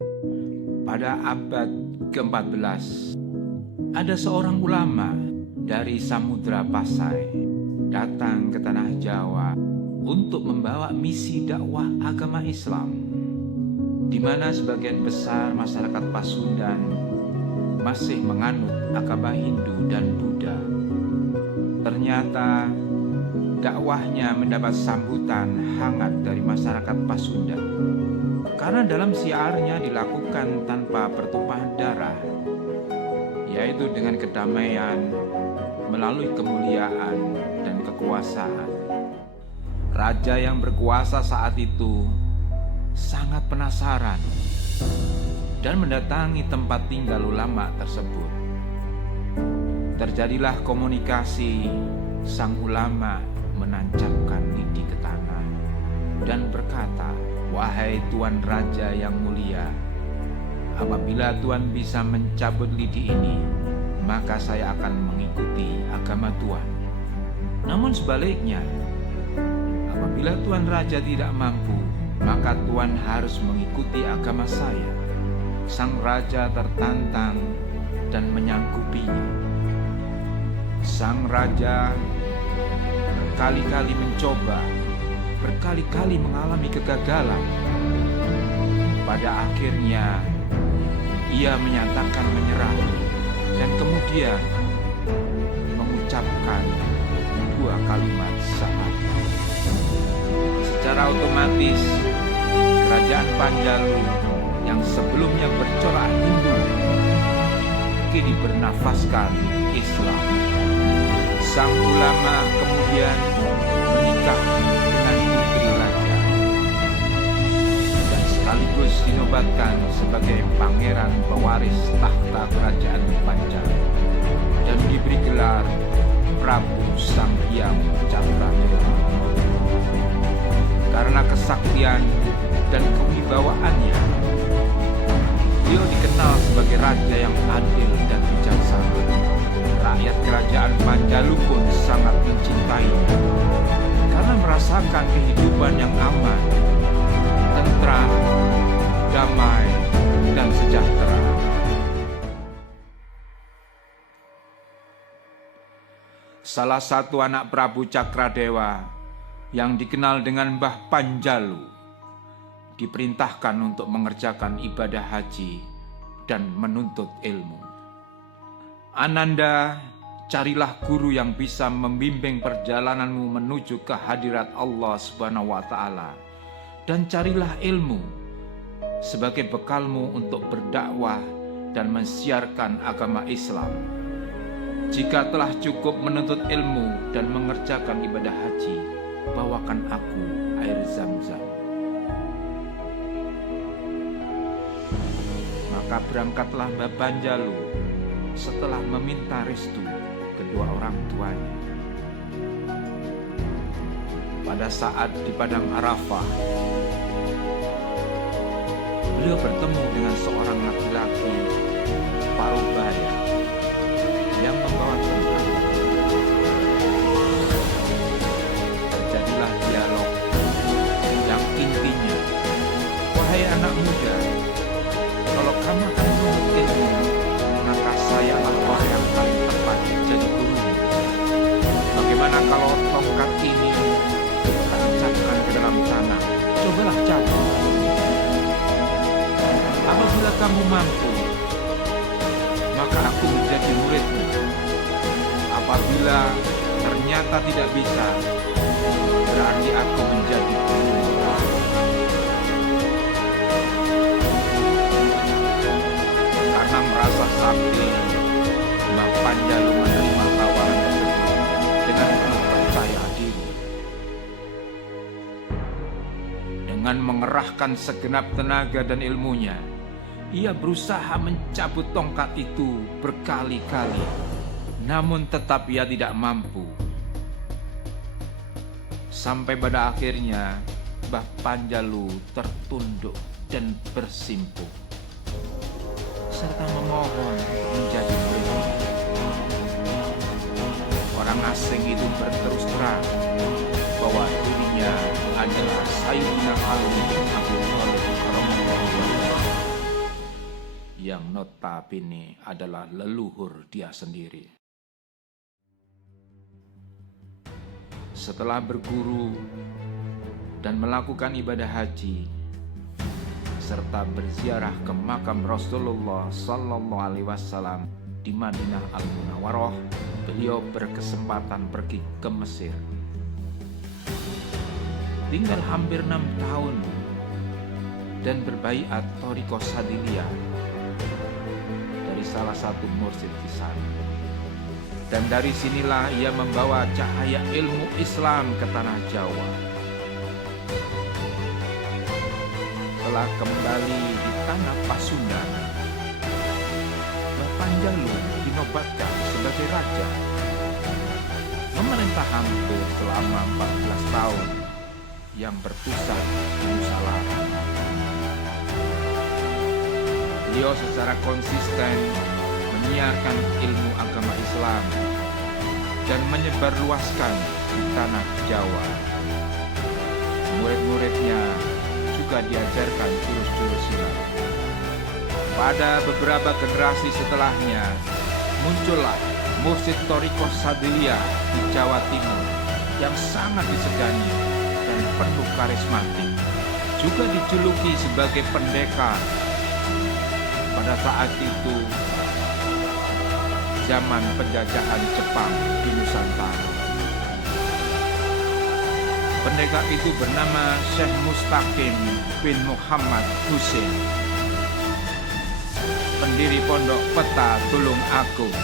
Pada abad ke-14, ada seorang ulama dari Samudra Pasai datang ke tanah Jawa untuk membawa misi dakwah agama Islam, di mana sebagian besar masyarakat Pasundan masih menganut agama Hindu dan Buddha. Ternyata dakwahnya mendapat sambutan hangat dari masyarakat Pasundan, karena dalam syiarnya dilakukan tanpa pertumpahan darah, yaitu dengan kedamaian melalui kemuliaan dan kekuasaan. Raja yang berkuasa saat itu sangat penasaran dan mendatangi tempat tinggal ulama tersebut. Terjadilah komunikasi. Sang ulama menancapkan lidi ke tanah dan berkata, "Wahai Tuan Raja yang mulia, apabila Tuan bisa mencabut lidi ini, maka saya akan mengikuti agama Tuan. Namun sebaliknya, apabila Tuan Raja tidak mampu, maka Tuan harus mengikuti agama saya." Sang Raja tertantang dan menyanggupinya. Sang Raja berkali-kali mencoba, berkali-kali mengalami kegagalan. Pada akhirnya, ia menyatakan menyerah dan kemudian mengucapkan dua kalimat syahadat. Secara otomatis, kerajaan Panjalu yang sebelumnya bercorak Hindu kini bernafaskan Islam. Sang ulama kemudian menikah dengan putri raja dan sekaligus dinobatkan sebagai pangeran pewaris tahta kerajaan Panjalu dan diberi gelar Prabu Sang Hyang Cakradewa. Karena kesaktian dan kewibawaannya, beliau dikenal sebagai raja yang adil dan bijaksana. Rakyat kerajaan Panjalu pun sangat mencintainya karena merasakan kehidupan yang aman, tentram, damai, dan sejahtera. Salah satu anak Prabu Cakradewa yang dikenal dengan Mbah Panjalu diperintahkan untuk mengerjakan ibadah haji dan menuntut ilmu. "Ananda, carilah guru yang bisa membimbing perjalananmu menuju ke hadirat Allah Subhanahu wa Ta'ala, dan carilah ilmu sebagai bekalmu untuk berdakwah dan mensiarkan agama Islam. Jika telah cukup menuntut ilmu dan mengerjakan ibadah haji, bawakan aku air Zam-Zam." Maka berangkatlah Mbah Panjalu setelah meminta restu kedua orang tuanya. Pada saat di Padang Arafah, beliau bertemu dengan seorang laki-laki parubaya yang membawa tongkat. Terjadilah dialog yang intinya, "Wahai anak muda, kalau kamu akan menuntut ilmu, maka sayalah orang yang paling tepat jadi guru. Bagaimana kalau tongkat ini tancapkan ke dalam tanah? Cobalah cabut. Apabila kamu mampu, maka aku menjadi muridmu. Apabila ternyata tidak bisa, berarti aku menjadi guru." Karena merasa sakti, Mbah Panjalu menerima tawaran tersebut dengan penuh percaya diri. Dengan mengerahkan segenap tenaga dan ilmunya, ia berusaha mencabut tongkat itu berkali-kali, namun tetap ia tidak mampu. Sampai pada akhirnya, Mbah Panjalu tertunduk dan bersimpuh, serta memohon menjadi muridnya. Orang asing itu berterus terang bahwa dirinya adalah Sayyidina Ali bin Abi Thalib radhiyallahu anhu. yang notabene adalah leluhur dia sendiri. Setelah berguru dan melakukan ibadah haji serta berziarah ke makam Rasulullah Sallallahu Alaihi Wasallam di Madinah Al-Munawwarah, beliau berkesempatan pergi ke Mesir. Tinggal hampir 6 tahun dan berbaiat Thariqah Sadiliyah dari salah satu mursyid di sana. Dan dari sinilah ia membawa cahaya ilmu Islam ke tanah Jawa. Telah kembali di tanah Pasundan, Panjalu dinobatkan sebagai raja, memerintah hampir selama 14 tahun yang berpusat di Nusantara. Beliau secara konsisten menyiarkan ilmu agama Islam dan menyebarluaskan di tanah Jawa. Murid-muridnya juga diajarkan jurus-jurus silat. Pada beberapa generasi setelahnya, muncullah mursyid Thariqah Sadiliyah di Jawa Timur yang sangat disegani dan penuh karismatik, juga dijuluki sebagai pendekar. Pada saat itu, zaman penjajahan Jepang di Nusantara. Pendekar itu bernama Syekh Mustaqim bin Muhammad Husain, pendiri pondok Peta Tulung Agung